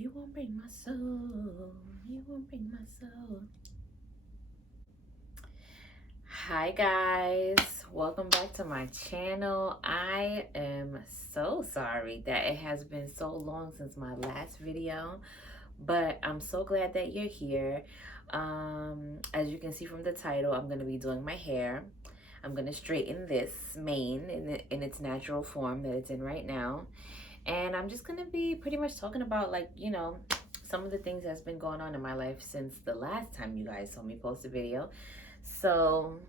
You won't break my soul. You won't break my soul. Hi guys, welcome back to my channel. I am so sorry that it has been so long since my last video, but I'm so glad that you're here. As you can see from the title, I'm going to be doing my hair. I'm going to straighten this mane in its natural form that it's in right now. And I'm just gonna be pretty much talking about, like, you know, some of the things that's been going on in my life since the last time you guys saw me post a video. So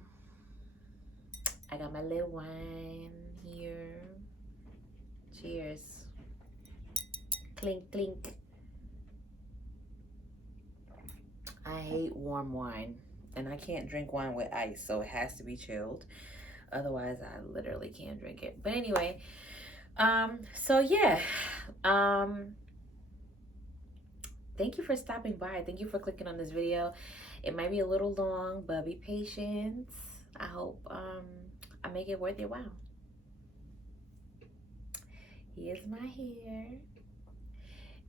I got my little wine here. Cheers. Clink, clink. I hate warm wine, and I can't drink wine with ice, so it has to be chilled. Otherwise, I literally can't drink it. But anyway, so yeah, thank you for stopping by. Thank you for clicking on this video. It might be a little long, but be patient. I hope I make it worth your while. Here's my hair.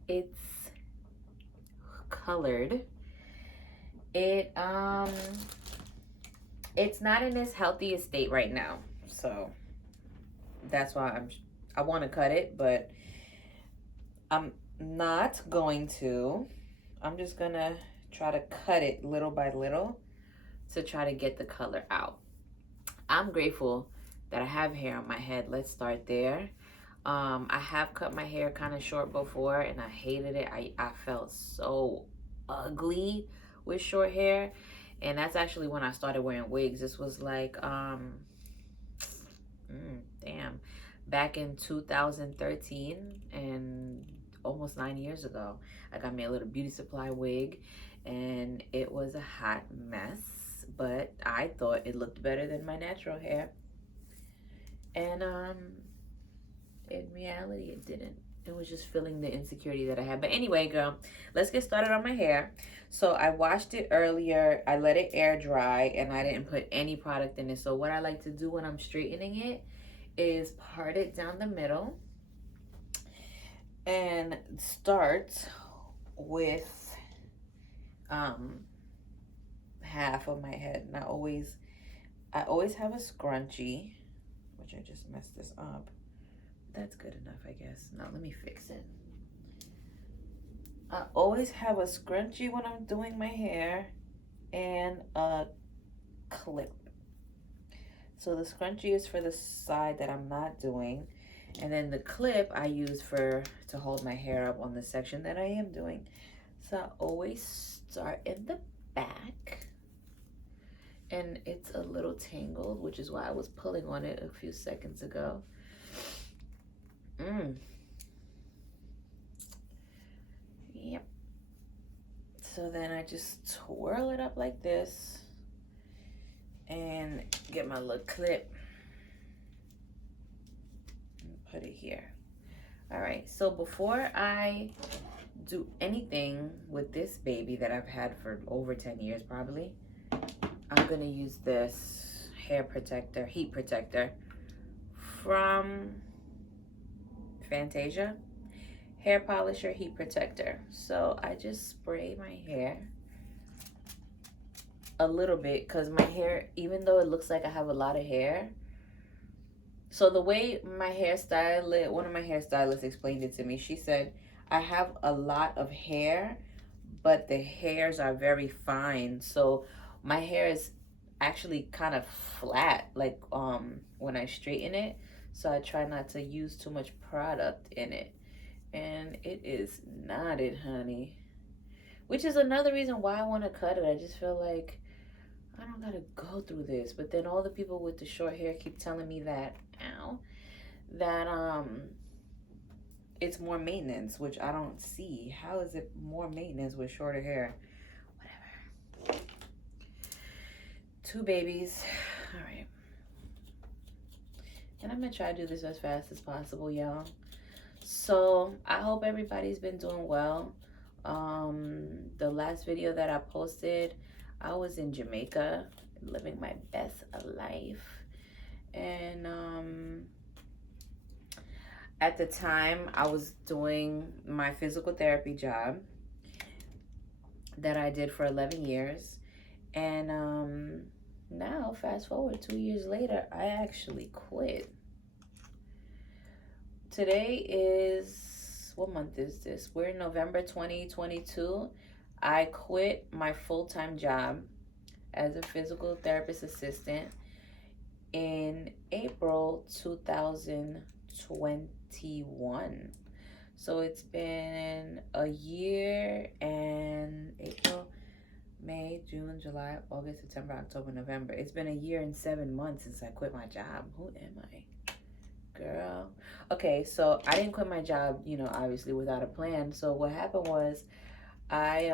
It's colored. It's not in its healthiest state right now, so that's why I want to cut it, but I'm not going to. I'm just gonna try to cut it little by little to try to get the color out. I'm grateful that I have hair on my head. Let's start there. I have cut my hair kind of short before and I hated it. I felt so ugly with short hair, and that's actually when I started wearing wigs. This was like back in 2013, and almost 9 years ago. I got me a little beauty supply wig and it was a hot mess, but I thought it looked better than my natural hair. And in reality it didn't. It was just filling the insecurity that I had. But anyway, girl, let's get started on my hair. So I washed it earlier. I let it air dry and I didn't put any product in it. So what I like to do when I'm straightening it is part it down the middle and start with half of my head. And I always have a scrunchie, which I just messed this up. That's good enough, I guess. Now let me fix it. I always have a scrunchie when I'm doing my hair and a clip. So the scrunchie is for the side that I'm not doing, and then the clip I use to hold my hair up on the section that I am doing. So I always start in the back, and it's a little tangled, which is why I was pulling on it a few seconds ago. Yep. So then I just twirl it up like this and get my little clip and put it here. All right, so before I do anything with this baby that I've had for over 10 years probably, I'm gonna use this hair protector, heat protector from Fantasia. Hair polisher heat protector. So I just spray my hair a little bit, because my hair, even though it looks like I have a lot of hair, so the way my hairstylist, one of my hairstylists explained it to me, she said I have a lot of hair, but the hairs are very fine. So my hair is actually kind of flat, like when I straighten it. So I try not to use too much product in it. And it is knotted, honey. Which is another reason why I want to cut it. I just feel like I don't gotta go through this. But then all the people with the short hair keep telling me that, that it's more maintenance, which I don't see. How is it more maintenance with shorter hair? Whatever. 2 babies. All right. And I'm gonna try to do this as fast as possible, y'all. So I hope everybody's been doing well. The last video that I posted, I was in Jamaica living my best life, and at the time, I was doing my physical therapy job that I did for 11 years. And now, fast forward 2 years later, I actually quit. Today is, what month is this? We're in November 2022. I quit my full-time job as a physical therapist assistant in April 2021. So it's been a year and April, May, June, July, August, September, October, November. It's been a year and 7 months since I quit my job. Who am I? Girl. Okay, so I didn't quit my job, obviously without a plan. So what happened was I,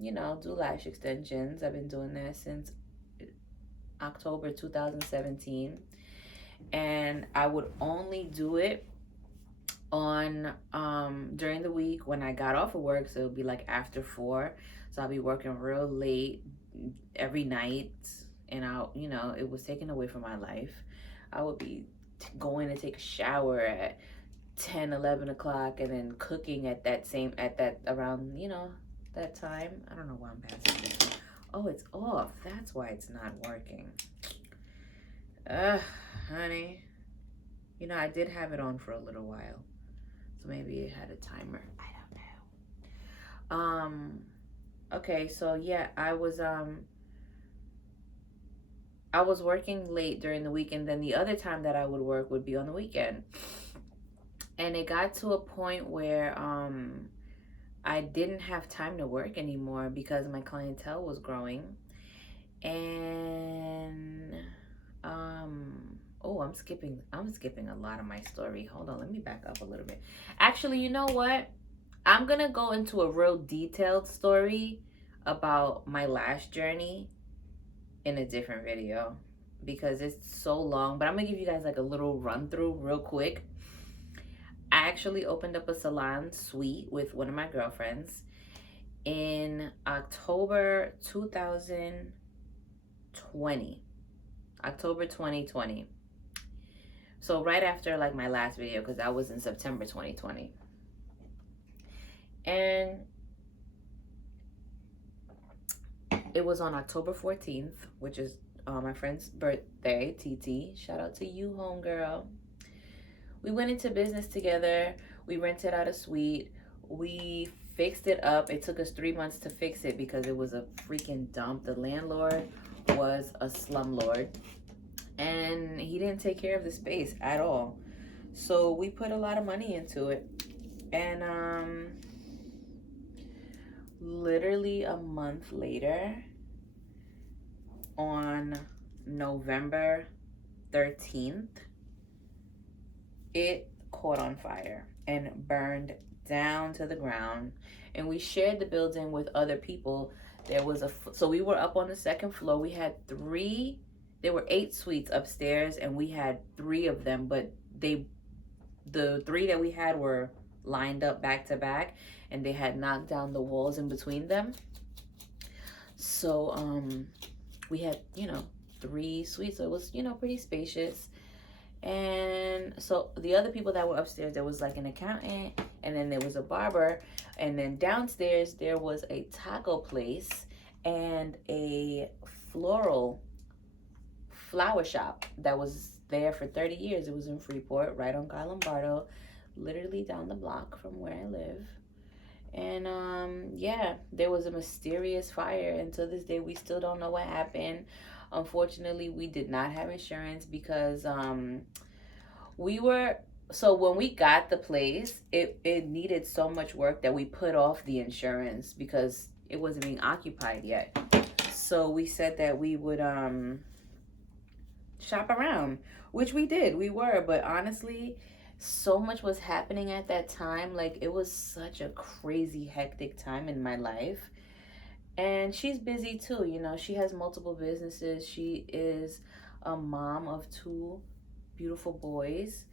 do lash extensions. I've been doing that since October 2017. And I would only do it on during the week when I got off of work. So it would be like after 4. So I'll be working real late every night. And it was taken away from my life. I would be going to take a shower at 10, 11 o'clock and then cooking at that around, that time. I don't know why I'm passing this. Oh, it's off. That's why it's not working. Honey. I did have it on for a little while. So maybe it had a timer. I don't know. Okay, so yeah, I was working late during the week, and then the other time that I would work would be on the weekend. And it got to a point where I didn't have time to work anymore because my clientele was growing. And I'm skipping a lot of my story. Hold on, let me back up a little bit. Actually, you know what? I'm gonna go into a real detailed story about my lash journey in a different video because it's so long, but I'm gonna give you guys like a little run through real quick. I actually opened up a salon suite with one of my girlfriends in October 2020. October 2020. So right after like my last video, because that was in September 2020. And it was on October 14th, which is my friend's birthday, TT. Shout out to you, homegirl. We went into business together. We rented out a suite. We fixed it up. It took us 3 months to fix it because it was a freaking dump. The landlord was a slumlord. And he didn't take care of the space at all. So we put a lot of money into it. And literally a month later, on November 13th, it caught on fire and burned down to the ground. And we shared the building with other people. So we were up on the second floor. We had there were 8 suites upstairs, and we had 3 of them, but the 3 that we had were lined up back to back, and they had knocked down the walls in between them. So we had 3 suites, so it was pretty spacious. And so the other people that were upstairs, there was like an accountant, and then there was a barber, and then downstairs there was a taco place and a flower shop that was there for 30 years. It was in Freeport, right on Guy Lombardo, literally down the block from where I live. And there was a mysterious fire, and to this day we still don't know what happened. Unfortunately, we did not have insurance because when we got the place, it needed so much work that we put off the insurance because it wasn't being occupied yet. So we said that we would shop around, which we did. We were, but honestly, so much was happening at that time. Like, it was such a crazy, hectic time in my life. And she's busy too, she has multiple businesses. She is a mom of 2 beautiful boys,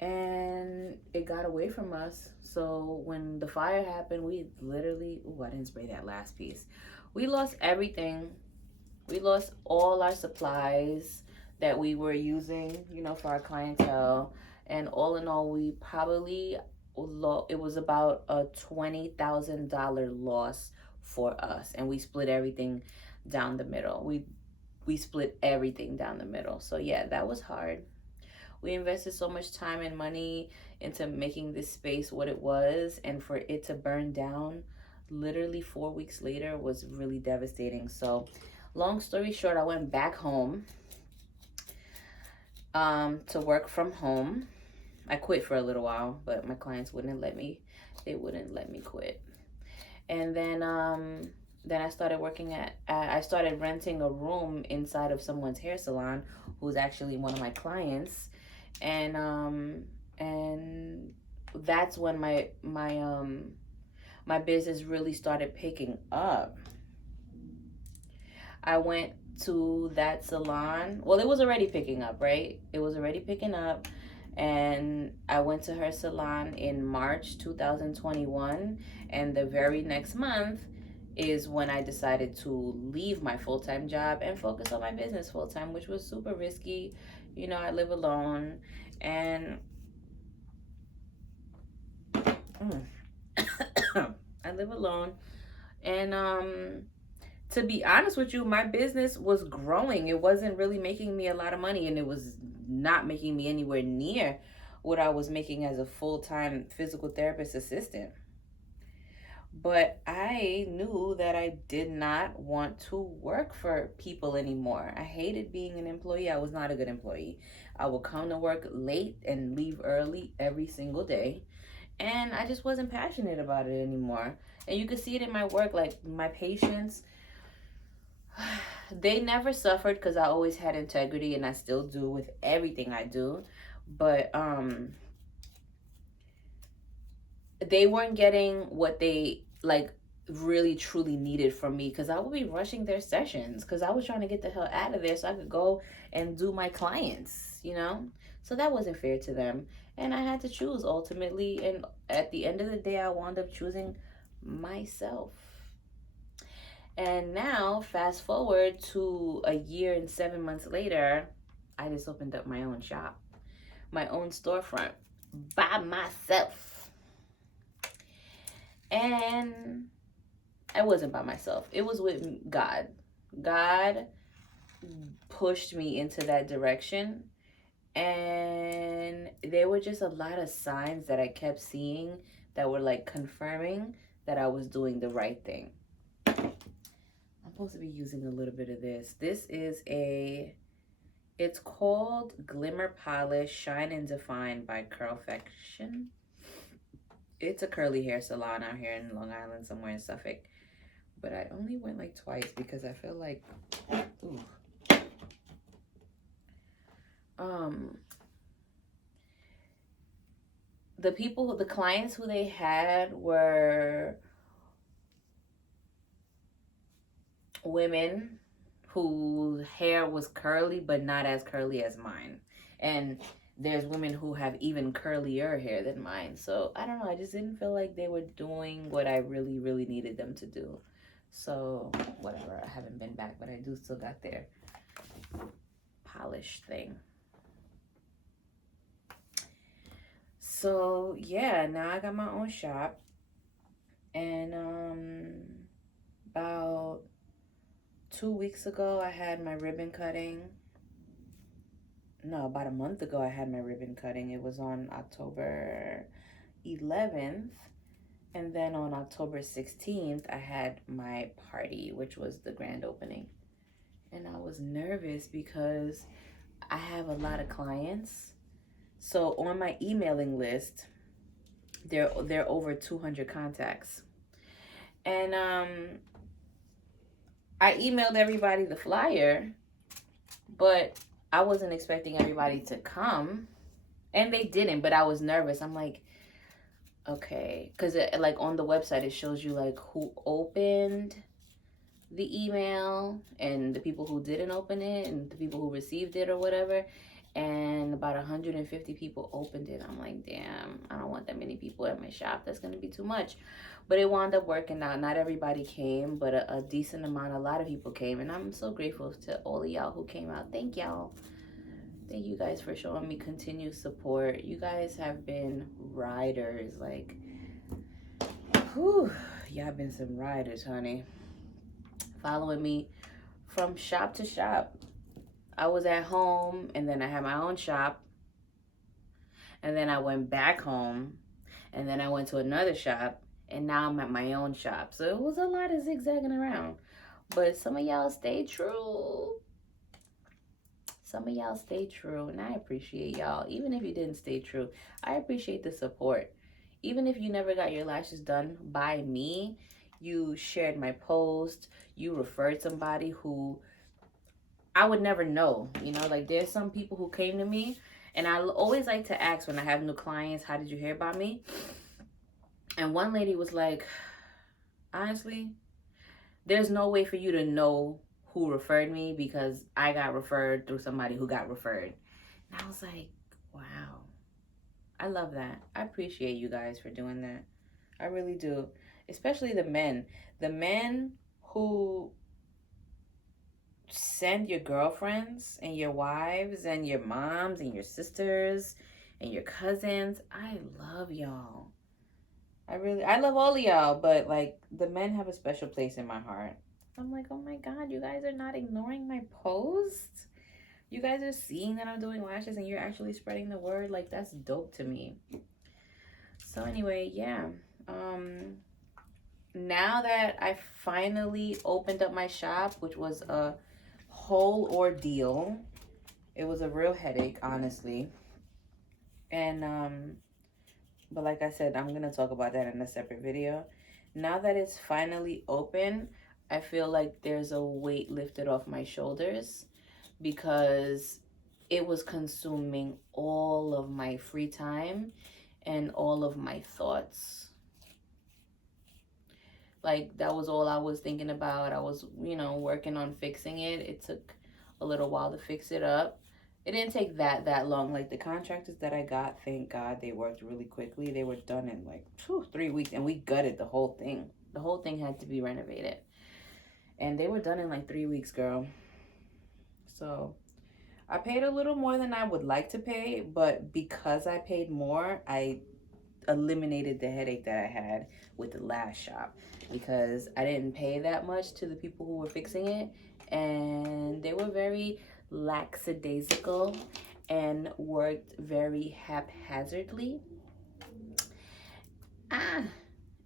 and it got away from us. So when the fire happened, we literally, I didn't spray that last piece. We lost everything. We lost all our supplies that we were using, for our clientele. And all in all, we probably it was about a $20,000 loss for us, and we split everything down the middle. We split everything down the middle. So yeah, that was hard. We invested so much time and money into making this space what it was, and for it to burn down literally 4 weeks later was really devastating. So long story short, I went back home to work from home. I quit for a little while, but my clients wouldn't let me. They wouldn't let me quit. And then I started working I started renting a room inside of someone's hair salon who's actually one of my clients. And that's when my business really started picking up. I went to that salon. Well, it was already picking up, right? It was already picking up. And I went to her salon in March 2021. And the very next month is when I decided to leave my full-time job and focus on my business full-time, which was super risky. You know, I live alone. And I live alone. And to be honest with you, my business was growing. It wasn't really making me a lot of money, and it was not making me anywhere near what I was making as a full-time physical therapist assistant. But I knew that I did not want to work for people anymore. I hated being an employee. I was not a good employee. I would come to work late and leave early every single day. And I just wasn't passionate about it anymore. And you could see it in my work, like my patients, they never suffered because I always had integrity, and I still do with everything I do. But they weren't getting what they like really truly needed from me, because I would be rushing their sessions because I was trying to get the hell out of there so I could go and do my clients, you know? So that wasn't fair to them. And I had to choose ultimately. And at the end of the day, I wound up choosing myself. And now, fast forward to a year and 7 months later, I just opened up my own shop, my own storefront by myself. And I wasn't by myself. It was with God. God pushed me into that direction. And there were just a lot of signs that I kept seeing that were like confirming that I was doing the right thing. I'm supposed to be using a little bit of this. This is it's called Glimmer Polish Shine and Define by Curlfection. It's a curly hair salon out here in Long Island, somewhere in Suffolk. But I only went like twice because I feel like, ooh. The clients who they had were women whose hair was curly, but not as curly as mine. And there's women who have even curlier hair than mine. So I don't know, I just didn't feel like they were doing what I really, really needed them to do. So whatever, I haven't been back, but I do still got their polish thing. So yeah, now I got my own shop. And about 2 weeks ago, I had my ribbon cutting. No, about a month ago, I had my ribbon cutting. It was on October 11th. And then on October 16th, I had my party, which was the grand opening. And I was nervous because I have a lot of clients. So on my emailing list, there are over 200 contacts. And I emailed everybody the flyer, but I wasn't expecting everybody to come. And they didn't, but I was nervous. I'm like, okay, because like on the website, it shows you like who opened the email and the people who didn't open it and the people who received it or whatever. And about 150 people opened it. I'm like, damn, I don't want that many people at my shop. That's going to be too much. But it wound up working out. Not everybody came, but a decent amount, a lot of people came. And I'm so grateful to all of y'all who came out. Thank y'all. Thank you guys for showing me continued support. You guys have been riders. Like, whew, y'all been some riders, honey. Following me from shop to shop. I was at home, and then I had my own shop, and then I went back home, and then I went to another shop, and now I'm at my own shop. So it was a lot of zigzagging around. But some of y'all stayed true. Some of y'all stay true, and I appreciate y'all. Even if you didn't stay true, I appreciate the support. Even if you never got your lashes done by me, you shared my post, you referred somebody who I would never know. You know, like there's some people who came to me, and I always like to ask when I have new clients, how did you hear about me? And one lady was like, honestly, there's no way for you to know who referred me because I got referred through somebody who got referred. And I was like, wow, I love that. I appreciate you guys for doing that. I really do. Especially the men. The men who send your girlfriends and your wives and your moms and your sisters and your cousins. I love y'all. I love all of y'all, but like the men have a special place in my heart. I'm like, oh my God, you guys are not ignoring my posts. You guys are seeing that I'm doing lashes and you're actually spreading the word. Like, that's dope to me. So anyway, yeah. Now that I finally opened up my shop, which was a whole ordeal. It was a real headache, honestly. And but like I said, I'm gonna talk about that in a separate video. Now that it's finally open, I feel like there's a weight lifted off my shoulders because it was consuming all of my free time and all of my thoughts. Like that was all I was thinking about. I was, working on fixing it. It took a little while to fix it up. It didn't take that long. Like the contractors that I got, thank God, they worked really quickly. They were done in like 3 weeks, and we gutted the whole thing. The whole thing had to be renovated, and they were done in like 3 weeks, girl. So I paid a little more than I would like to pay, but because I paid more, I eliminated the headache that I had with the last shop because I didn't pay that much to the people who were fixing it, and they were very lackadaisical and worked very haphazardly.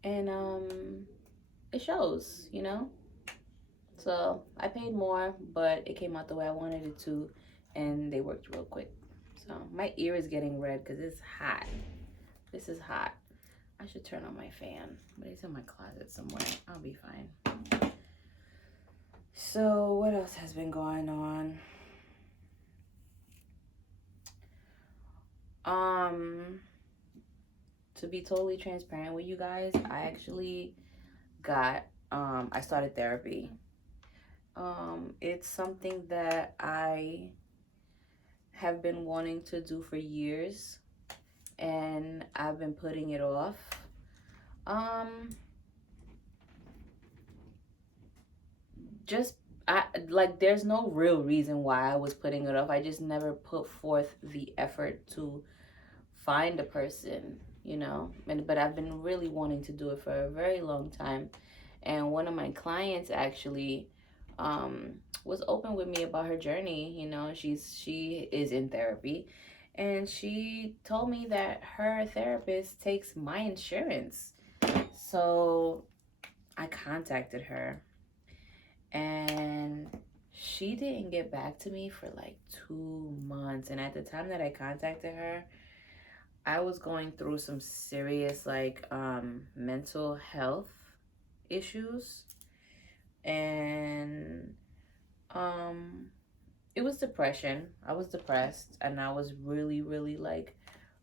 And it shows, So I paid more, but it came out the way I wanted it to, and they worked real quick. So my ear is getting red because it's hot. This is hot. I should turn on my fan, but it's in my closet somewhere. I'll be fine. So what else has been going on? To be totally transparent with you guys, I actually I started therapy. It's something that I have been wanting to do for years, and I've been putting it off. There's no real reason why I was putting it off. I just never put forth the effort to find a person, but I've been really wanting to do it for a very long time. And one of my clients actually was open with me about her journey. She is in therapy, and she told me that her therapist takes my insurance. So I contacted her, and she didn't get back to me for like 2 months. And at the time that I contacted her, I was going through some serious mental health issues, and it was depression. I was depressed, and I was really, really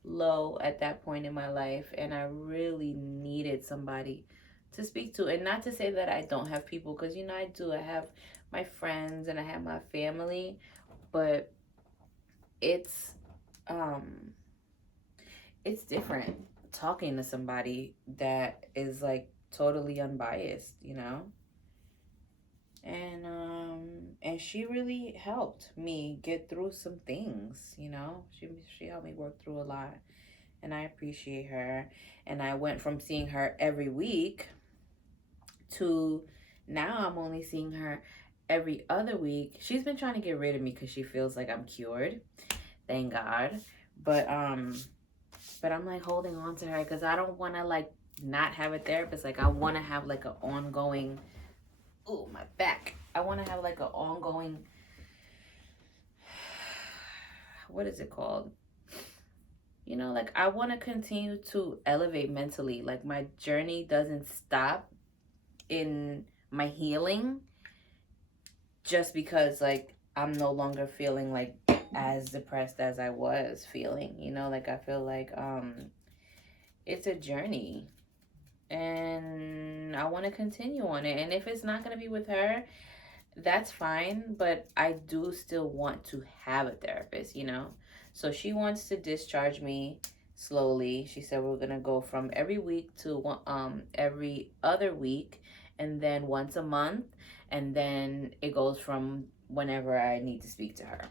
low at that point in my life, and I really needed somebody to speak to. And not to say that I don't have people, because I do. I have my friends and I have my family, but it's different talking to somebody that is totally unbiased. And she really helped me get through some things, you know. She helped me work through a lot, and I appreciate her. And I went from seeing her every week to now I'm only seeing her every other week. She's been trying to get rid of me because she feels like I'm cured. Thank God. But I'm like holding on to her because I don't want to like not have a therapist. Like I want to have like an ongoing. Ooh, my back. I want to have like an ongoing. What is it called? You know, like I want to continue to elevate mentally. Like my journey doesn't stop in my healing just because like I'm no longer feeling like as depressed as I was feeling, you know, like I feel like it's a journey and I want to continue on it. And if it's not going to be with her, that's fine, but I do still want to have a therapist, you know. So she wants to discharge me slowly. She said we're going to go from every week to every other week, and then once a month, and then it goes from whenever I need to speak to her,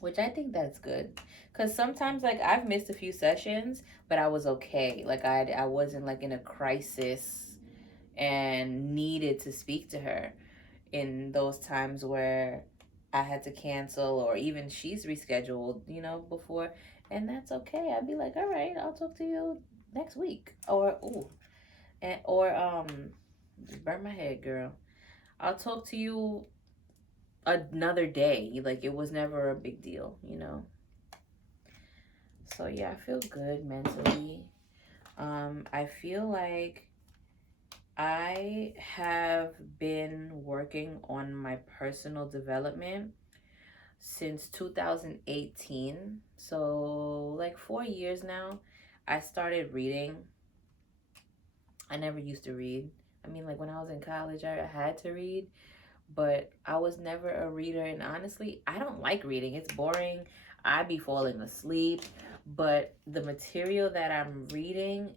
which I think that's good. Because sometimes like I've missed a few sessions, but I was okay. Like I wasn't like in a crisis and needed to speak to her in those times where I had to cancel, or even she's rescheduled, you know, before. And that's okay. I'd be like, all right, I'll talk to you next week. Or just burn my head, girl. I'll talk to you another day. Like it was never a big deal, you know. So yeah, I feel good mentally. I feel like I have been working on my personal development since 2018. So, like 4 years now. I started reading. I never used to read. I mean, like when I was in college, I had to read, but I was never a reader. And honestly, I don't like reading, it's boring. I be falling asleep. But the material that I'm reading,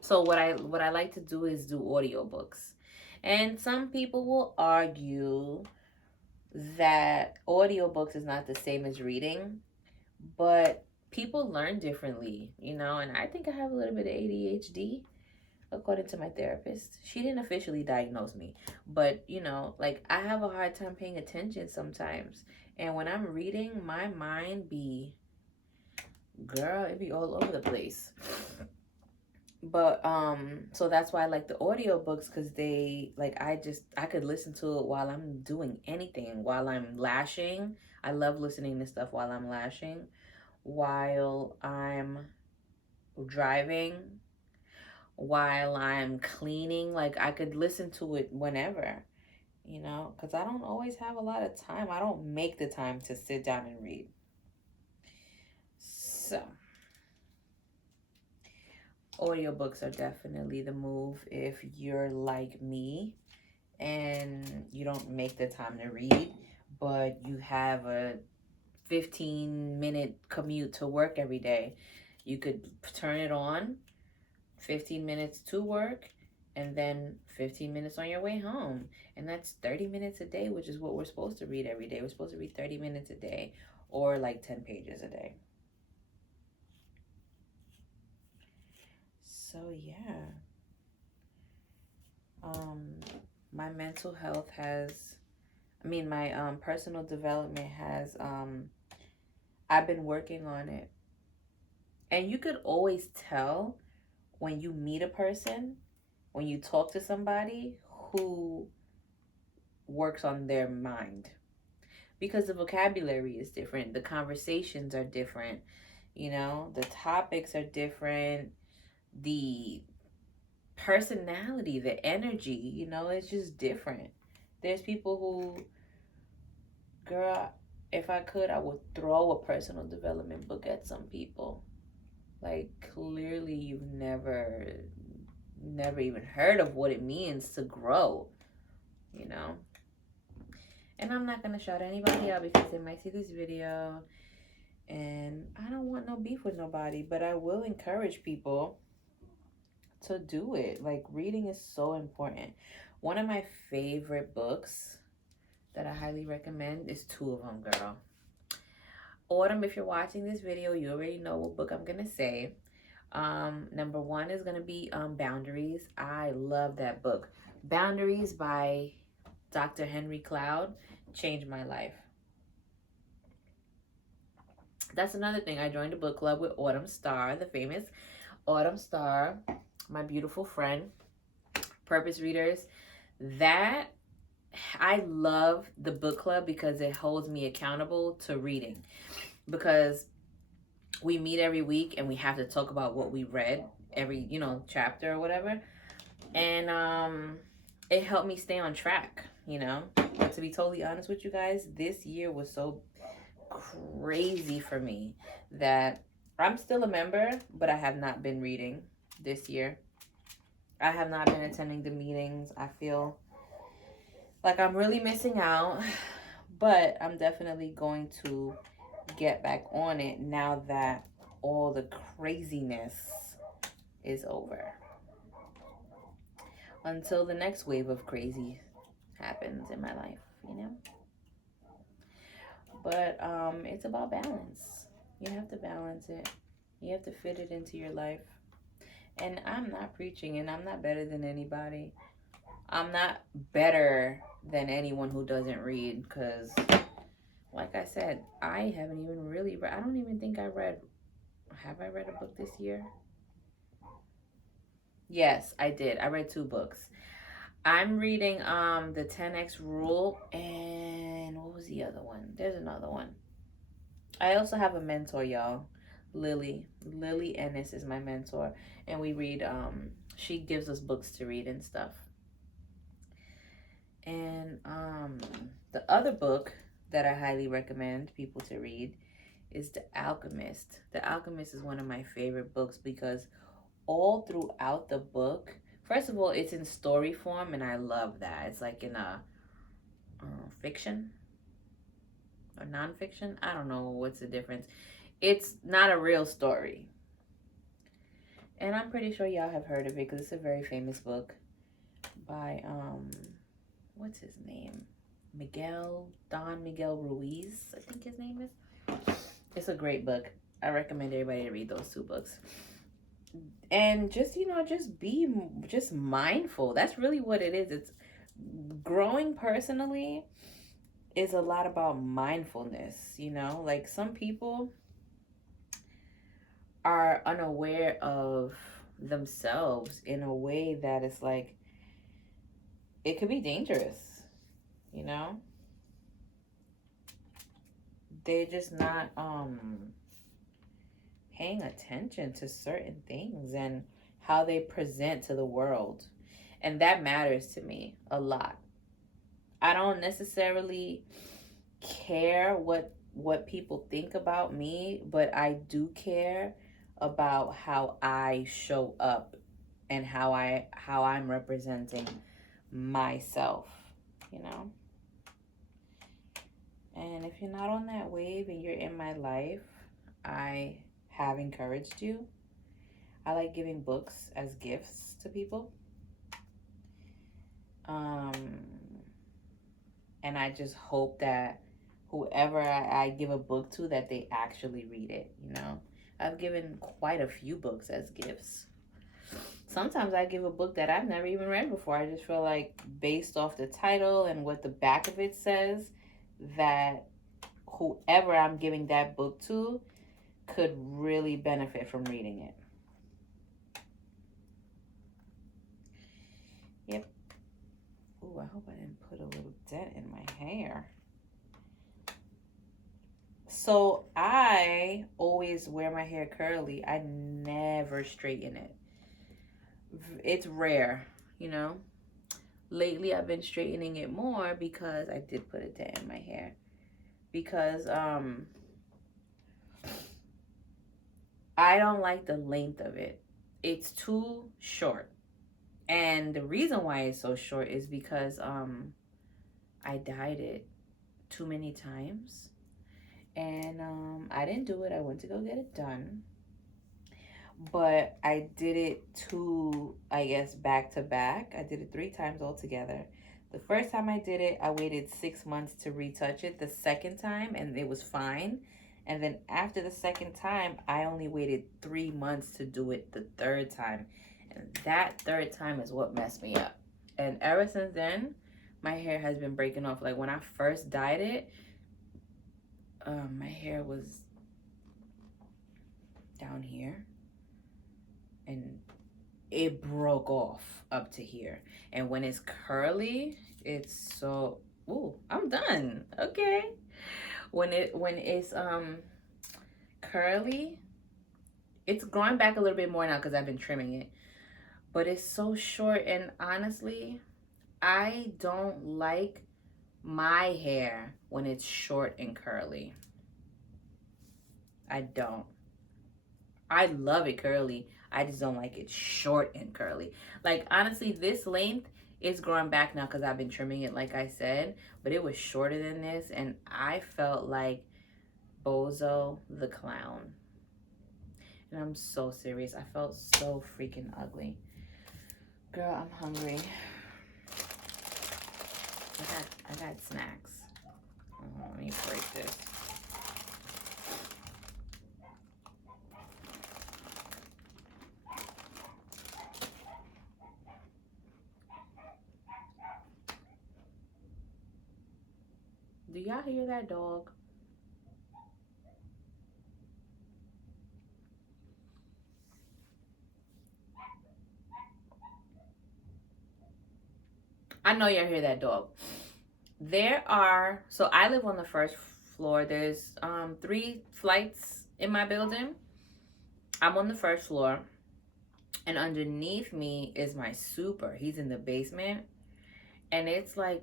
so what I like to do is do audiobooks. And some people will argue that audiobooks is not the same as reading, but people learn differently, you know, and I think I have a little bit of ADHD according to my therapist. She didn't officially diagnose me, but you know, like I have a hard time paying attention sometimes. And when I'm reading, my mind be, girl, it be all over the place. But so that's why I like the audiobooks, because they like I could listen to it while I'm doing anything, while I'm lashing. I love listening to stuff while I'm lashing, while I'm driving, while I'm cleaning. Like I could listen to it whenever, you know, because I don't always have a lot of time. I don't make the time to sit down and read. So audiobooks are definitely the move if you're like me and you don't make the time to read, but you have a 15-minute commute to work every day. You could turn it on, 15 minutes to work, and then 15 minutes on your way home. And that's 30 minutes a day, which is what we're supposed to read every day. We're supposed to read 30 minutes a day, or like 10 pages a day. So yeah. My mental health has, my personal development has, I've been working on it. And you could always tell when you meet a person, when you talk to somebody who works on their mind, because the vocabulary is different, the conversations are different, you know, the topics are different, the personality, the energy, you know, it's just different. There's people who, girl, if I could, I would throw a personal development book at some people. Like, clearly you've never even heard of what it means to grow, you know. And I'm not gonna shout anybody out because they might see this video, and I don't want no beef with nobody, but I will encourage people to do it. Like, reading is so important. One of my favorite books that I highly recommend is two of them, girl. Autumn, if you're watching this video, you already know what book I'm gonna say. Number one is gonna be Boundaries. I love that book. Boundaries by Dr. Henry Cloud changed my life. That's another thing. I joined a book club with Autumn Star, the famous Autumn Star, my beautiful friend. Purpose Readers. That I love the book club because it holds me accountable to reading. Because we meet every week and we have to talk about what we read every, chapter or whatever. And it helped me stay on track, But to be totally honest with you guys, this year was so crazy for me that I'm still a member, but I have not been reading this year. I have not been attending the meetings. I feel like I'm really missing out, but I'm definitely going to get back on it now that all the craziness is over. Until the next wave of crazy happens in my life, But it's about balance. You have to balance it. You have to fit it into your life. And I'm not preaching, and I'm not better than anybody. I'm not better than anyone who doesn't read, because like I said, I haven't even really read. I don't even think I read. Have I read a book this year? Yes, I did. I read 2 books. I'm reading the 10X Rule, and what was the other one? There's another one. I also have a mentor, y'all. Lily Ennis is my mentor, and we read she gives us books to read and stuff. And the other book that I highly recommend people to read is The Alchemist. The Alchemist is one of my favorite books because all throughout the book, first of all, it's in story form, and I love that. It's like in a fiction or nonfiction. I don't know what's the difference. It's not a real story. And I'm pretty sure y'all have heard of it because it's a very famous book by, what's his name? Don Miguel Ruiz, I think his name is. It's a great book. I recommend everybody to read those 2 books. And just, just mindful. That's really what it is. It's growing personally is a lot about mindfulness, Like some people are unaware of themselves in a way that it's like, it could be dangerous, They're just not paying attention to certain things and how they present to the world. And that matters to me a lot. I don't necessarily care what people think about me, but I do care about how I show up and how I'm representing myself, And if you're not on that wave and you're in my life, I have encouraged you. I like giving books as gifts to people. And I just hope that whoever I give a book to, that they actually read it, I've given quite a few books as gifts. Sometimes I give a book that I've never even read before. I just feel like, based off the title and what the back of it says, that whoever I'm giving that book to could really benefit from reading it. Yep. Ooh, I hope I didn't put a little dent in my hair. So I always wear my hair curly. I never straighten it. It's rare, Lately I've been straightening it more because I did put a dent in my hair. Because I don't like the length of it. It's too short. And the reason why it's so short is because I dyed it too many times. And I didn't do it. I went to go get it done. but I did it I guess, back to back. I did it 3 times altogether. The first time I did it, I waited 6 months to retouch it. The second time, and it was fine. And then after the second time, I only waited 3 months to do it the third time. And that third time is what messed me up. And ever since then, my hair has been breaking off. Like when I first dyed it, my hair was down here and it broke off up to here. And when it's curly, it's so, ooh, I'm done. Okay. When it's curly, it's growing back a little bit more now because I've been trimming it. But it's so short, and honestly, I don't like my hair when it's short and curly. I don't. I love it curly. I just don't like it short and curly. Like, honestly, this length is growing back now because I've been trimming it, like I said. But it was shorter than this, and I felt like Bozo the Clown. And I'm so serious. I felt so freaking ugly. Girl, I'm hungry. I got snacks. Oh, let me break this. Do y'all hear that dog? I know y'all hear that dog. So I live on the first floor. There's 3 flights in my building. I'm on the first floor. And underneath me is my super. He's in the basement. And it's like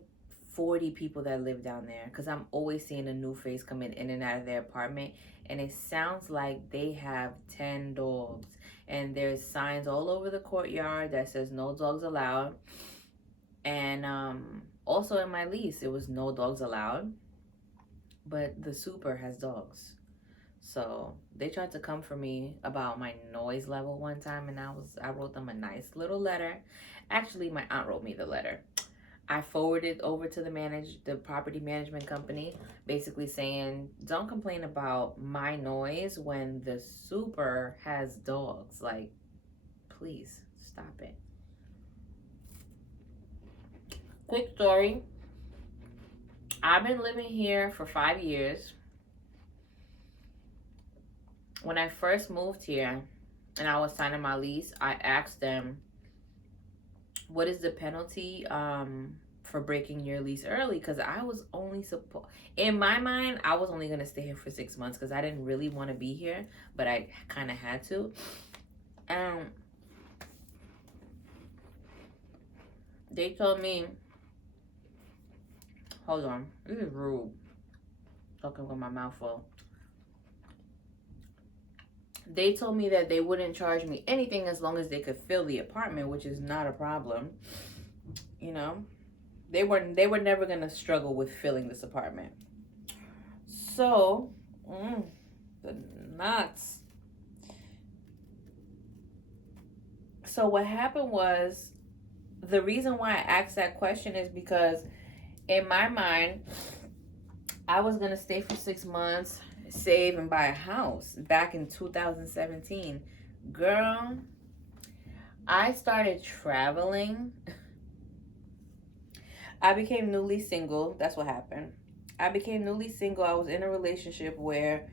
40 people that live down there because I'm always seeing a new face coming in and out of their apartment. And it sounds like they have 10 dogs. And there's signs all over the courtyard that says no dogs allowed. And also in my lease, it was no dogs allowed. But the super has dogs. So they tried to come for me about my noise level one time, and I wrote them a nice little letter. Actually, my aunt wrote me the letter. I forwarded over to the property management company, basically saying, don't complain about my noise when the super has dogs. Like, please stop it. Quick story. I've been living here for 5 years. When I first moved here and I was signing my lease, I asked them, what is the penalty for breaking your lease early? Because I was only in my mind, I was only going to stay here for 6 months because I didn't really want to be here, but I kind of had to. They told me, hold on, this is rude, talking with my mouth full. They told me that they wouldn't charge me anything as long as they could fill the apartment, which is not a problem. You know, they were never gonna struggle with filling this apartment. So, the nuts. So what happened was, the reason why I asked that question is because in my mind, I was gonna stay for 6 months, save and buy a house back in 2017. Girl, I started traveling. I became newly single. That's what happened. I became newly single. I was in a relationship where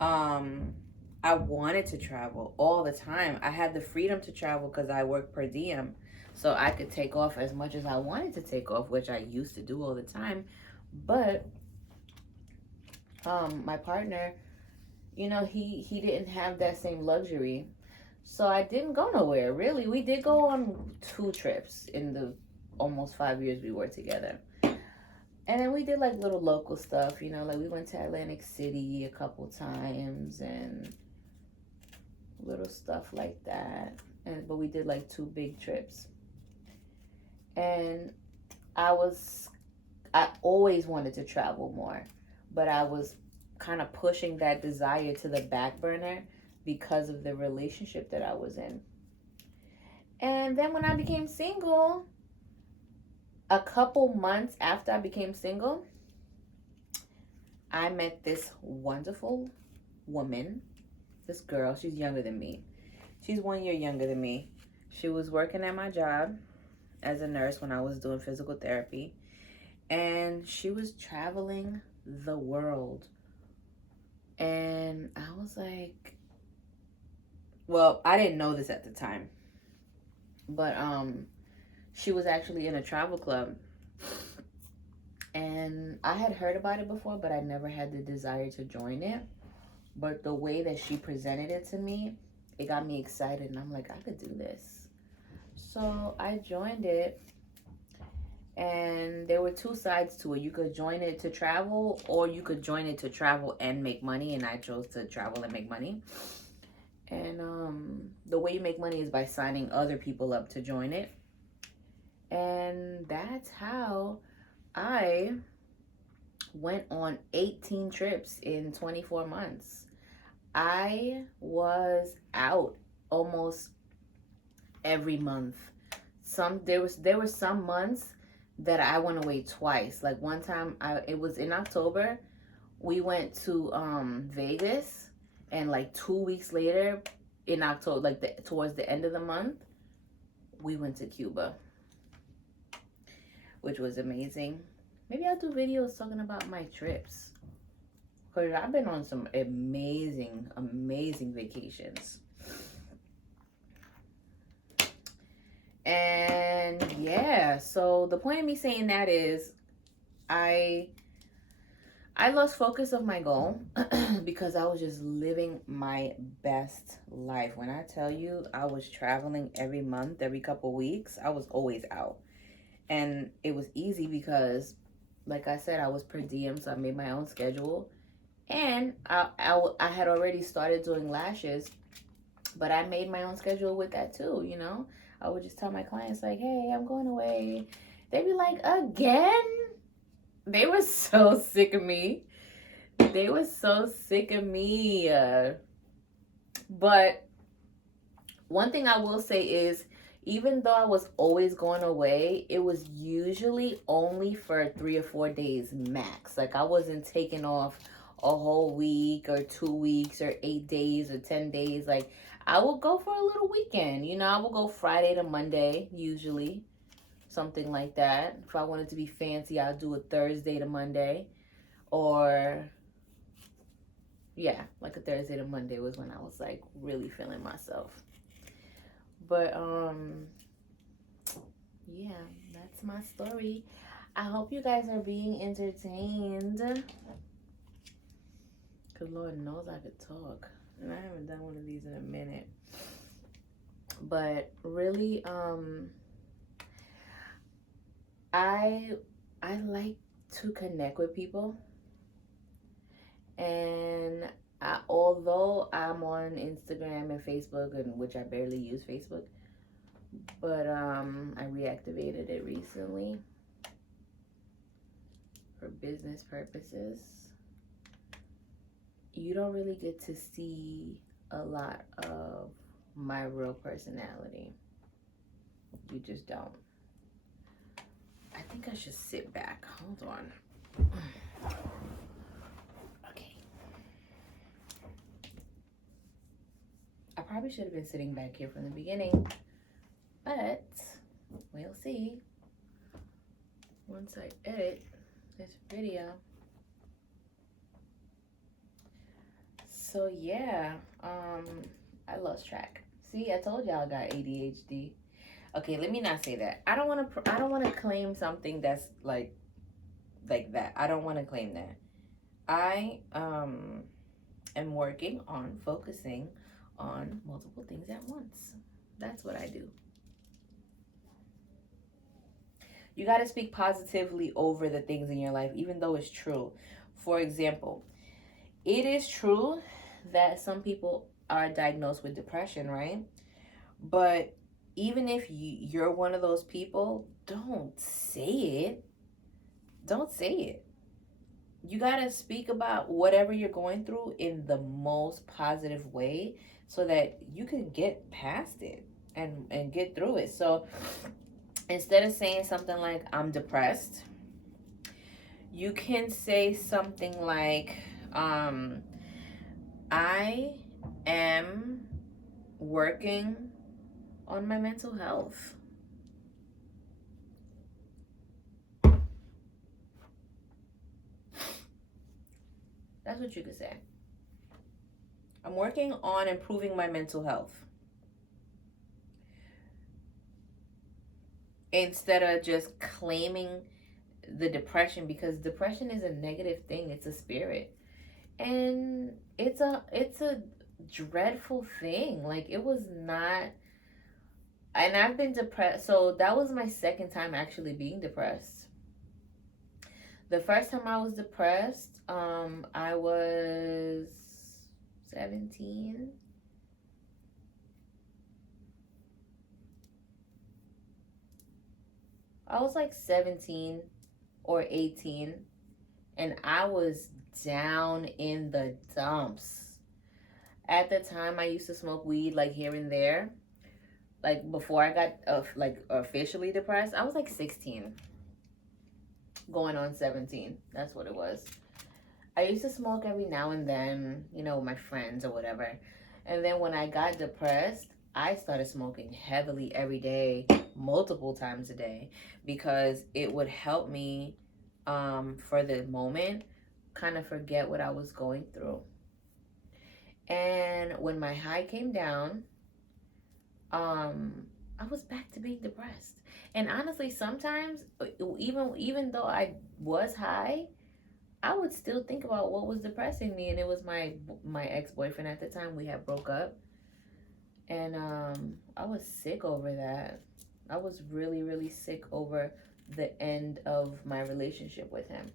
I wanted to travel all the time. I had the freedom to travel because I worked per diem. So I could take off as much as I wanted to take off, which I used to do all the time. But my partner, you know, he didn't have that same luxury. So I didn't go nowhere, really. We did go on 2 trips in the almost 5 years we were together. And then we did like little local stuff, you know, like we went to Atlantic City a couple times and little stuff like that. But we did like 2 big trips. And I always wanted to travel more, but I was kind of pushing that desire to the back burner because of the relationship that I was in. And then when I became single, a couple months after I became single, I met this wonderful woman, this girl. She's younger than me. She's 1 year younger than me. She was working at my job as a nurse when I was doing physical therapy. And she was traveling the world. And I was like, well, I didn't know this at the time. But she was actually in a travel club. And I had heard about it before, but I never had the desire to join it. But the way that she presented it to me, it got me excited. And I'm like, I could do this. So I joined it. And there were two sides to it. You could join it to travel, or you could join it to travel and make money. And I chose to travel and make money. And the way you make money is by signing other people up to join it. And that's how I went on 18 trips in 24 months. I was out almost every month. There were some months that I went away twice. Like one time, it was in October. We went to Vegas, and like 2 weeks later, in October, like towards the end of the month, we went to Cuba, which was amazing. Maybe I'll do videos talking about my trips, because I've been on some amazing, amazing vacations. And yeah, so the point of me saying that is I lost focus of my goal because I was just living my best life. When I tell you I was traveling every month, every couple weeks, I was always out. And it was easy because, like I said, I was per diem, so I made my own schedule. And I had already started doing lashes, but I made my own schedule with that too, you know? I would just tell my clients, like, hey, I'm going away. They'd be like, again? They were so sick of me. They were so sick of me. But one thing I will say is, even though I was always going away, it was usually only for 3 or 4 days max. Like, I wasn't taking off a whole week or 2 weeks or 8 days or 10 days. Like, I would go for a little weekend. You know, I would go Friday to Monday, usually. Something like that. If I wanted to be fancy, I'd do a Thursday to Monday. Or, yeah, like a Thursday to Monday was when I was, like, really feeling myself. But, yeah, that's my story. I hope you guys are being entertained. Because Lord knows I could talk. And I haven't done one of these in a minute. But really, I like to connect with people. And although I'm on Instagram and Facebook, and which I barely use Facebook, but I reactivated it recently for business purposes. You don't really get to see a lot of my real personality. You just don't. I think I should sit back. Hold on. Okay. I probably should have been sitting back here from the beginning, but we'll see once I edit this video. So yeah, I lost track. See, I told y'all I got ADHD. Okay, let me not say that. I don't want to claim something that's like that. I don't want to claim that. I am working on focusing on multiple things at once. That's what I do. You got to speak positively over the things in your life, even though it's true. For example, it is true that some people are diagnosed with depression, right? But even if you're one of those people, don't say it. Don't say it. You got to speak about whatever you're going through in the most positive way so that you can get past it and get through it. So instead of saying something like I'm depressed, you can say something like I am working on my mental health. That's what you could say. I'm working on improving my mental health. Instead of just claiming the depression, because depression is a negative thing. It's a spirit. And it's a dreadful thing. Like, it was not, and I've been depressed. So that was my second time actually being depressed. The first time I was depressed, I was 17. I was like 17 or 18, and I was down in the dumps. At the time, I used to smoke weed like here and there. Like before I got like officially depressed, I was like 16, going on 17. That's what it was. I used to smoke every now and then, you know, with my friends or whatever. And then when I got depressed, I started smoking heavily every day, multiple times a day, because it would help me for the moment kind of forget what I was going through. And when my high came down, I was back to being depressed. And honestly, sometimes even though I was high, I would still think about what was depressing me, and it was my ex-boyfriend at the time. We had broke up, and I was sick over that. I was really, really sick over the end of my relationship with him,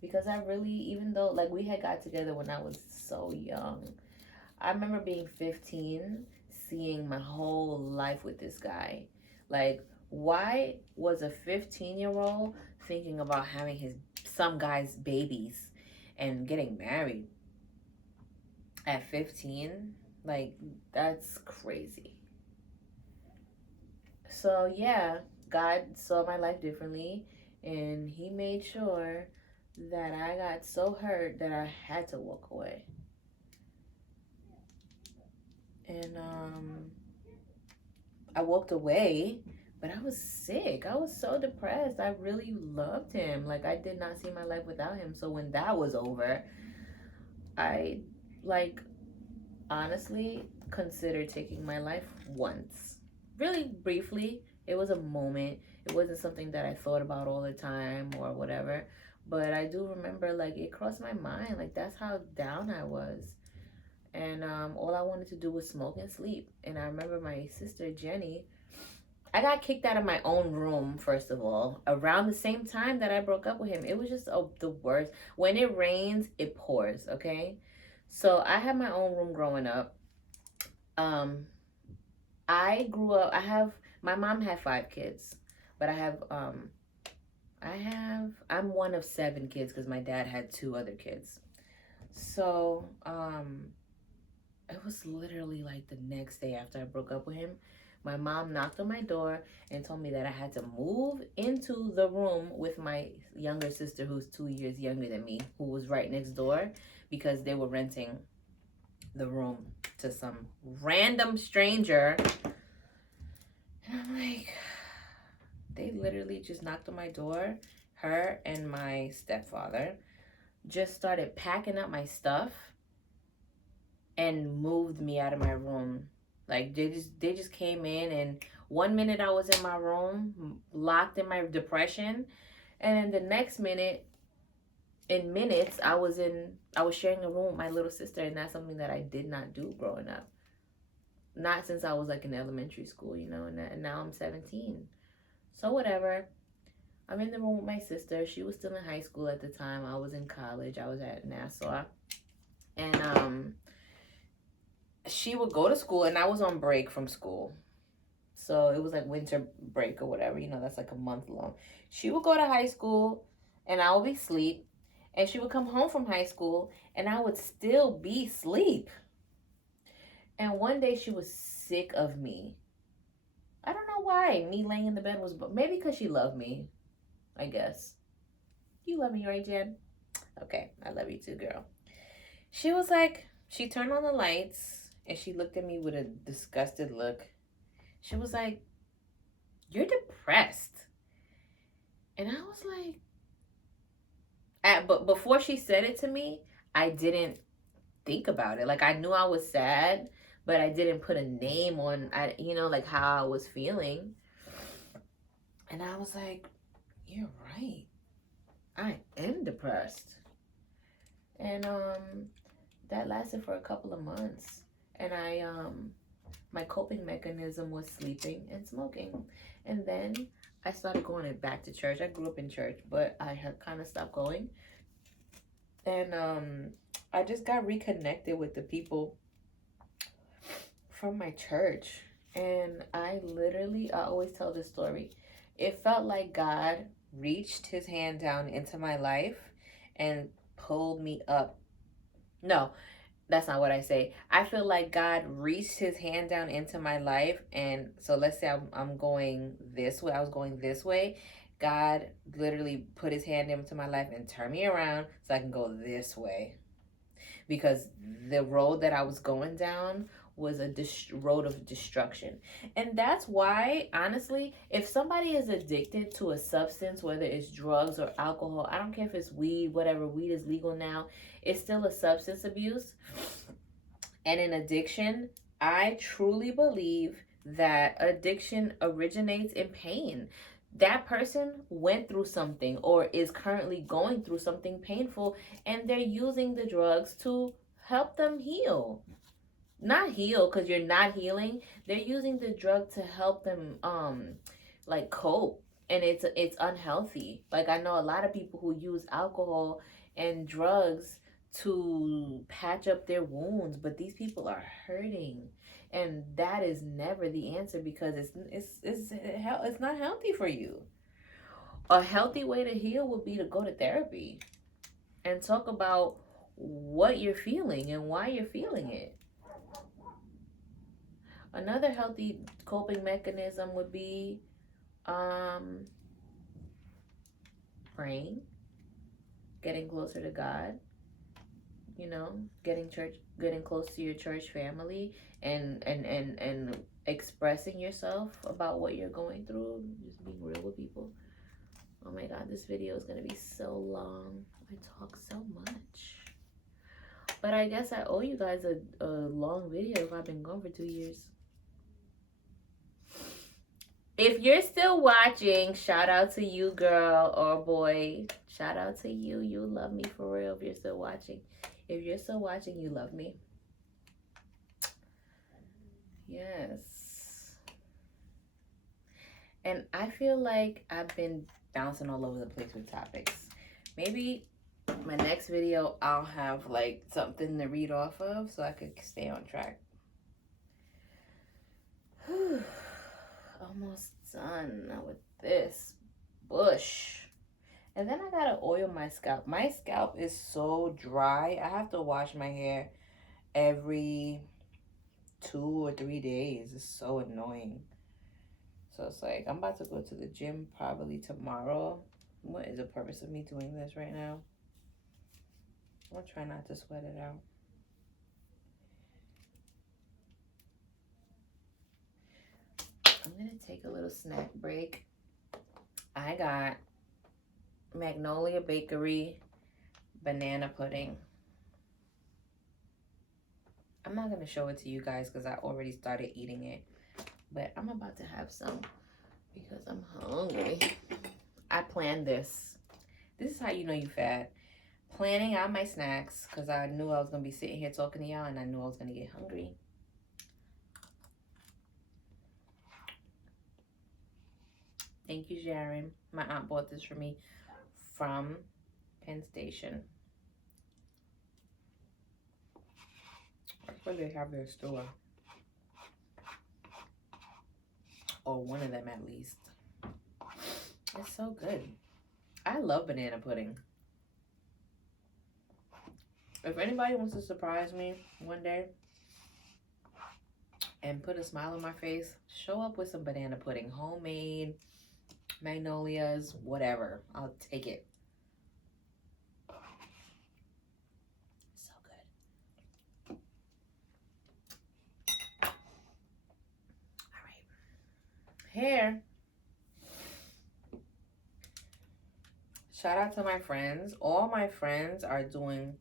because I really, even though like we had got together when I was so young, I remember being 15, seeing my whole life with this guy. Like, why was a 15-year-old thinking about having some guy's babies and getting married at 15? Like, that's crazy. So yeah, God saw my life differently, and he made sure that I got so hurt that I had to walk away. And I walked away, but I was sick. I was so depressed. I really loved him. Like, I did not see my life without him. So when that was over, I, like, honestly considered taking my life once. Really briefly. It was a moment. It wasn't something that I thought about all the time or whatever. But I do remember, like, it crossed my mind. Like, that's how down I was. And all I wanted to do was smoke and sleep. And I remember my sister Jenny, I got kicked out of my own room, first of all, around the same time that I broke up with him. It was just the worst. When it rains, it pours, okay? So I had my own room growing up. I grew up, my mom had 5 kids, but I'm one of 7 kids because my dad had 2 other kids. So, it was literally like the next day after I broke up with him. My mom knocked on my door and told me that I had to move into the room with my younger sister, who's 2 years younger than me, who was right next door, because they were renting the room to some random stranger. And I'm like, they literally just knocked on my door. Her and my stepfather just started packing up my stuff and moved me out of my room. Like, they just came in, and one minute I was in my room, locked in my depression, and then the next minute, in minutes, I was sharing a room with my little sister, and that's something that I did not do growing up. Not since I was like in elementary school, you know, and now I'm 17. So whatever. I'm in the room with my sister. She was still in high school at the time. I was in college. I was at Nassau. And she would go to school, and I was on break from school. So it was like winter break or whatever, you know, that's like a month long. She would go to high school, and I would be asleep. And she would come home from high school, and I would still be asleep. And one day she was sick of me. I don't know why. Me laying in the bed was, maybe because she loved me, I guess. You love me, right, Jen? Okay, I love you too, girl. She was like, she turned on the lights and she looked at me with a disgusted look. She was like, "You're depressed." And I was like, but before she said it to me, I didn't think about it. Like, I knew I was sad, but I didn't put a name on, like how I was feeling. And I was like, "You're right. I am depressed." And that lasted for a couple of months. And my coping mechanism was sleeping and smoking. And then I started going back to church. I grew up in church, but I had kind of stopped going. And I just got reconnected with the people from my church. And I always tell this story. It felt like God reached his hand down into my life and pulled me up. No, that's not what I say. I feel like God reached his hand down into my life. And so let's say I'm going this way. I was going this way. God literally put his hand into my life and turned me around so I can go this way. Because the road that I was going down was a road of destruction. And that's why, honestly, if somebody is addicted to a substance, whether it's drugs or alcohol, I don't care if it's weed, whatever, weed is legal now, it's still a substance abuse and an addiction. I truly believe that addiction originates in pain. That person went through something or is currently going through something painful, and they're using the drugs to help them heal. Not heal, because you're not healing. They're using the drug to help them like cope, and it's unhealthy. Like, I know a lot of people who use alcohol and drugs to patch up their wounds, but these people are hurting, and that is never the answer, because it's not healthy for you. A healthy way to heal would be to go to therapy and talk about what you're feeling and why you're feeling it. Another healthy coping mechanism would be praying, getting closer to God, getting close to your church family, and expressing yourself about what you're going through, just being real with people. Oh my God, this video is gonna be so long. I talk so much. But I guess I owe you guys a long video if I've been gone for 2 years. If you're still watching, shout out to you, girl or boy. Shout out to you. You love me for real if you're still watching. If you're still watching, you love me. Yes. And I feel like I've been bouncing all over the place with topics. Maybe my next video, I'll have like something to read off of so I could stay on track. Almost done with this bush. And then I gotta oil my scalp. My scalp is so dry. I have to wash my hair every 2 or 3 days. It's so annoying. So it's like, I'm about to go to the gym probably tomorrow. What is the purpose of me doing this right now? I'm gonna try not to sweat it out. I'm gonna take a little snack break. I got Magnolia Bakery banana pudding. I'm not gonna show it to you guys because I already started eating it, but I'm about to have some because I'm hungry. I planned this. This is how you know you fat. Planning out my snacks because I knew I was gonna be sitting here talking to y'all, and I knew I was gonna get hungry. Thank you, Sharon. My aunt bought this for me from Penn Station. Where they have their store. Or one of them at least. It's so good. I love banana pudding. If anybody wants to surprise me one day, and put a smile on my face, show up with some banana pudding, homemade, magnolias, whatever. I'll take it. So good. All right. Hair. Shout out to my friends. All my friends are doing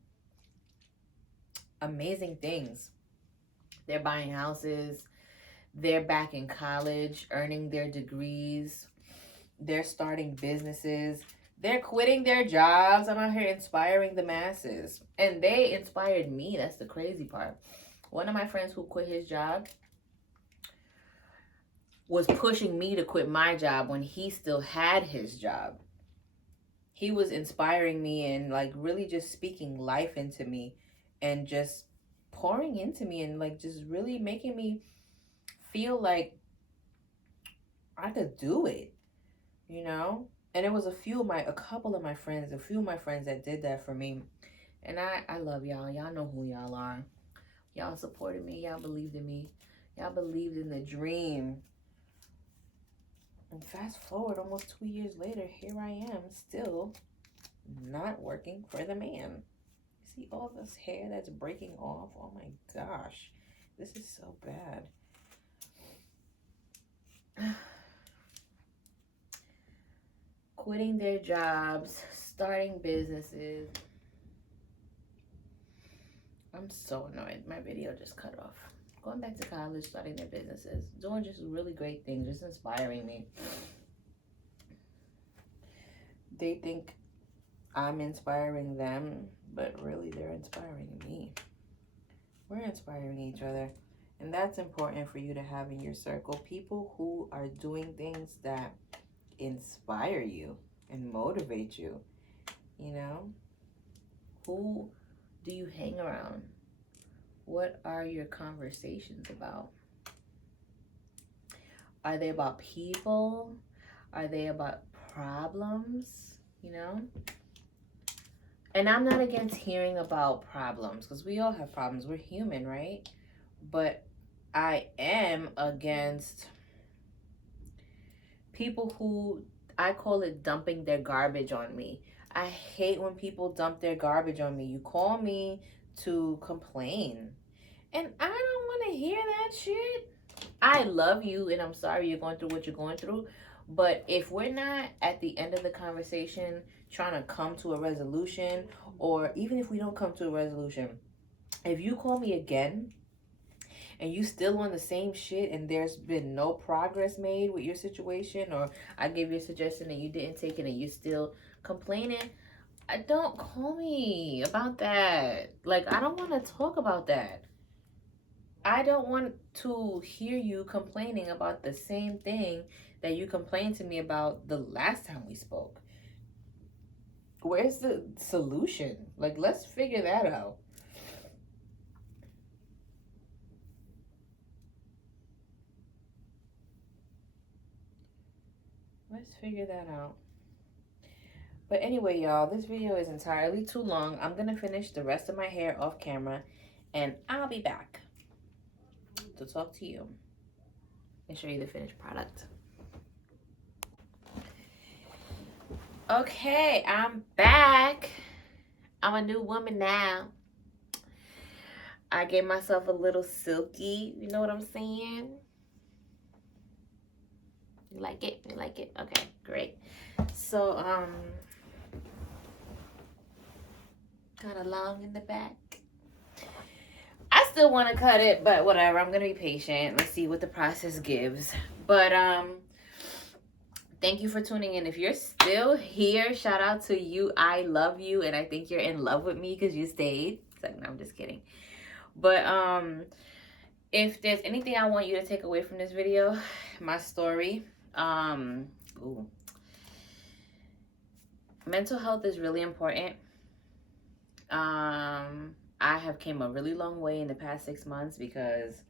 amazing things. They're buying houses. They're back in college, earning their degrees. They're starting businesses. They're quitting their jobs. I'm out here inspiring the masses. And they inspired me. That's the crazy part. One of my friends who quit his job was pushing me to quit my job when he still had his job. He was inspiring me and like really just speaking life into me and just pouring into me and like just really making me feel like I could do it, you know? And it was a couple of my friends that did that for me. And I love y'all. Y'all know who y'all are. Y'all supported me. Y'all believed in me. Y'all believed in the dream. And fast forward almost 2 years later, here I am still not working for the man. See all this hair that's breaking off? Oh my gosh. This is so bad. Quitting their jobs, starting businesses. I'm so annoyed. My video just cut off. Going back to college, starting their businesses, doing just really great things, just inspiring me. They think I'm inspiring them, but really they're inspiring me. We're inspiring each other. And that's important for you to have in your circle. People who are doing things that inspire you and motivate you, you know? Who do you hang around? What are your conversations about? Are they about people? Are they about problems, you know? And I'm not against hearing about problems because we all have problems. We're human, right? But I am against people who, I call it dumping their garbage on me. I hate when people dump their garbage on me. You call me to complain, and I don't want to hear that shit. I love you, and I'm sorry you're going through what you're going through. But if we're not at the end of the conversation trying to come to a resolution, or even if we don't come to a resolution, if you call me again and you still on the same shit and there's been no progress made with your situation, or I gave you a suggestion and you didn't take it and you're still complaining, don't call me about that. Like, I don't want to talk about that. I don't want to hear you complaining about the same thing that you complained to me about the last time we spoke. Where's the solution? Like, let's figure that out. Let's figure that out. But anyway, y'all, this video is entirely too long. I'm going to finish the rest of my hair off camera, and I'll be back to talk to you and show you the finished product. Okay, I'm back. I'm a new woman now. I gave myself a little silky. You know what I'm saying? You like it? You like it? Okay, great. So, kind of long in the back. I still want to cut it, but whatever. I'm going to be patient. Let's see what the process gives. But, thank you for tuning in. If you're still here, shout out to you. I love you, and I think you're in love with me because you stayed. No, I'm just kidding. But, if there's anything I want you to take away from this video, my story, mental health is really important. I have came a really long way in the past 6 months because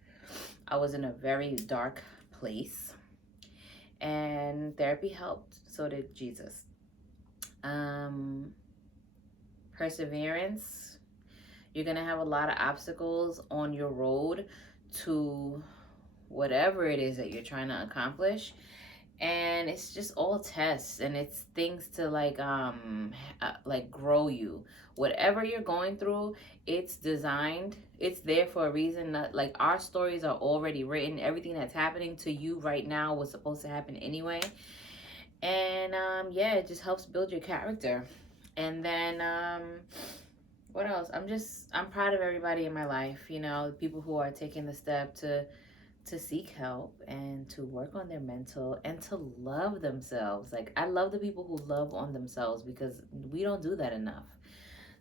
I was in a very dark place, and therapy helped. So did Jesus. Perseverance. You're gonna have a lot of obstacles on your road to whatever it is that you're trying to accomplish. And it's just all tests, and it's things to like grow you. Whatever you're going through, it's designed, it's there for a reason. Not like our stories are already written. Everything that's happening to you right now was supposed to happen anyway. And yeah, it just helps build your character. And then what else? I'm proud of everybody in my life, you know, people who are taking the step to seek help and to work on their mental and to love themselves. Like, I love the people who love on themselves, because we don't do that enough.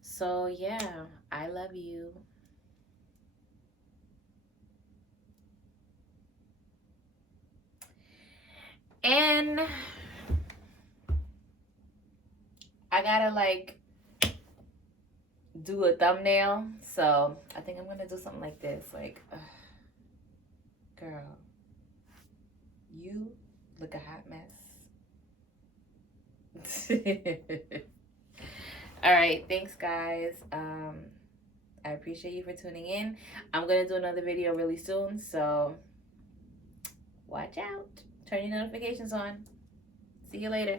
So yeah, I love you. And I gotta like do a thumbnail, so I think I'm gonna do something like this. Like, girl, you look a hot mess. All right, thanks guys. I appreciate you for tuning in. I'm gonna do another video really soon, so watch out. Turn your notifications on. See you later.